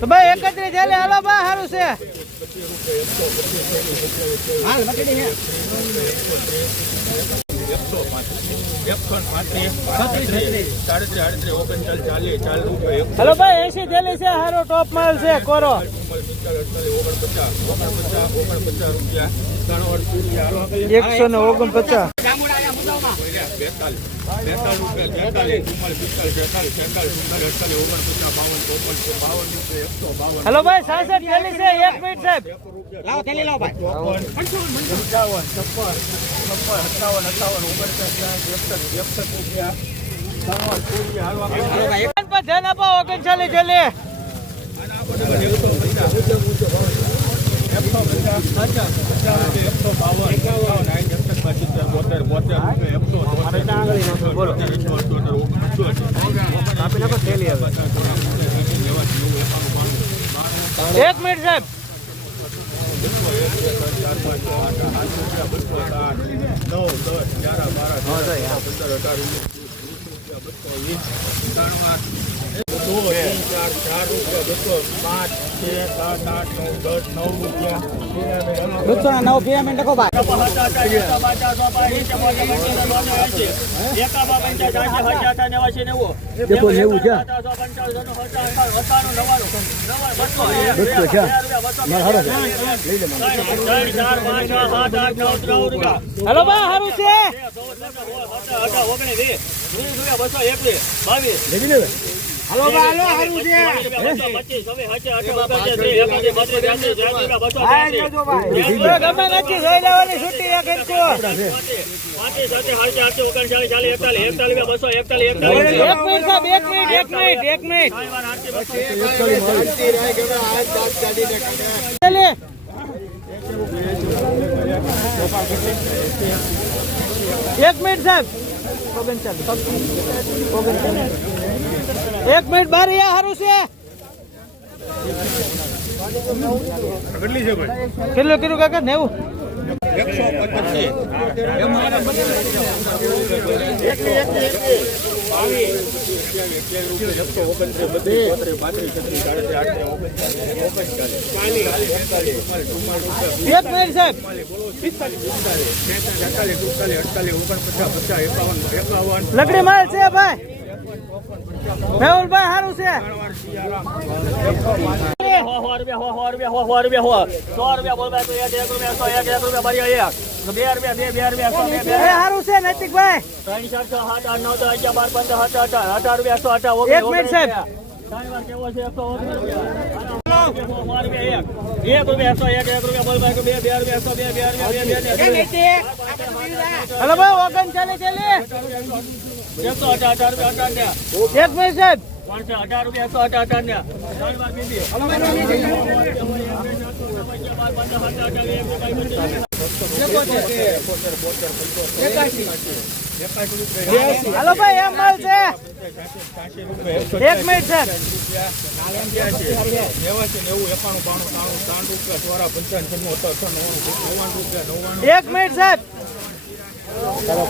તો ભાઈ 31 ચાલે હાલો બા સારું છે हेलो भाई 80 थैली से हारो टॉप माल से कोरो 149 हेलो भाई 67 थैली से 1 मिनट साहब लाओ थैली लाओ भाई 1 मिनट साहब 9 पेमेंट को भाई देखो लेવું છે हेलो भाई हारू છે हेलो भाई हेलो हारू છે ગમે નથી જોઈ લેવાની છૂટી એક કરજો 1 मिनट साहब 1 मिनट बारी हारू છે કેટલું કર્યું કાકા 90 1 मिनट साहब लकड़ी माल છે ભાઈ મેહુલ ભાઈ હારું છે 100 છે નૈતિક ભાઈ 3 4 6 8 9 10 11 12 13 14 18 1 મિનિટ સાહેબ हेलो भाई वगन चले 1 मिनट साहब 18 रुपया 118 हेलो भाई एम माल से 1 मिनट सर 1 मिनट साहब चलो